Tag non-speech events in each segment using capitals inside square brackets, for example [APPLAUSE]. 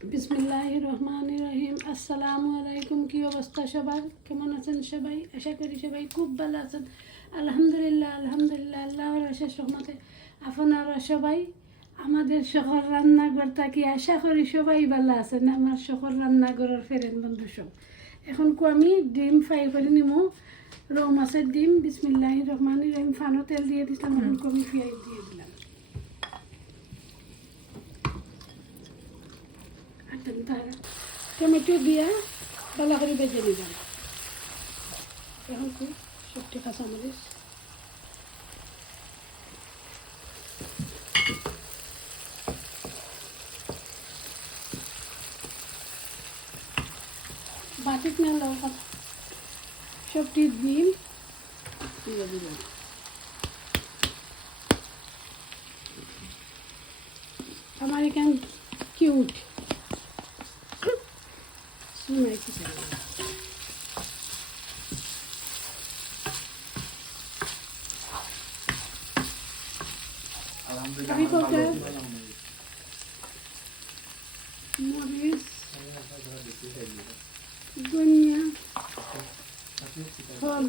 বিসমিল্লাহ রহমান রহিম আসসালামু আলাইকুম কি অবস্থা সবার কেমন আছেন সবাই? আশা করি সবাই খুব ভালো আছেন। আলহামদুলিল্লাহ আলহামদুলিল্লাহ, আল্লাহর অশেষ রহমতে আপনারা সবাই, আমাদের শহর রান্নাঘর থাকি, আশা করি সবাই ভালো আছেন। আমার শহর রান্নাঘরের ফেরেন বন্ধু সব। এখন কো আমি ডিম ফ্রাই করে নিমু। রৌ মাছের ডিম বিসমিল্লাহ রহমান রহিম ফানো তেল দিয়ে দিলাম এখন কমি পেঁয়াজ দিয়ে দিলাম। আর তার টমেটো দিয়া ভালো করে বেজে নিলাম। এখন কি? সবটি কাঁচামরিচ বাটিক না লঙ্কা সবটি ডিম দিয়ে দিলাম আমার এখান কিউট শুনাই কি জানি না। আমি করতে মরিচ ধনিয়া ফল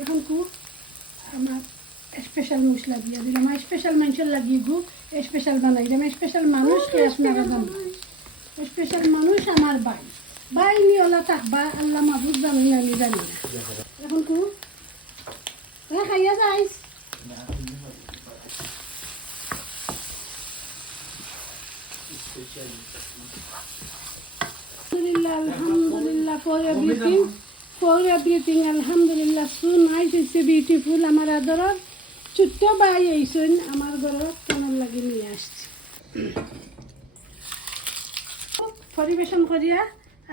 এখন খুব আমার স্পেশাল মশলা দিয়ে দিলাম স্পেশাল মানুষের লাগিয়ে গু স্পেশাল বানাই দিলাম স্পেশাল মানুষকে আপনারা জানেন স্পেশাল মানুষ আমার ভাই ভাই নিয়ে ওলা থাকবা আল্লাহ মাহবুব জানি না, আমি জানি না। এখন ওরা খাইয়া যাইস। আলহামদুলিল্লাহ আলহামদুলিল্লাহ ফর এভরিথিং ফর এভরিথিং আলহামদুলিল্লাহ সো নাইস ইটস বিউটিফুল আমার আদরের ছোট্ট ভাই এইসন আমার ঘরত কেমন লাগি নিয়ে আসছে। [COUGHS] পরিবেশন করিয়া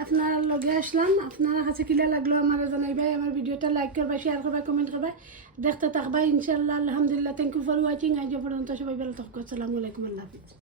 আপনার লগে আসলাম। আপনারা কাছে কিলা লাগল আমার জানাইবাই আমার ভিডিওটা লাইক করবা শেয়ার করবা কমেন্ট করবা। দেখতে থাকবা ইনশাল্লাহ আলহামদুলিল্লাহ থ্যাংক ইউ ফর ওয়াচিং আজ পর্যন্ত সবাই ভালো থাকব আসসালামু আলাইকুম, আল্লাহ হাফিজ।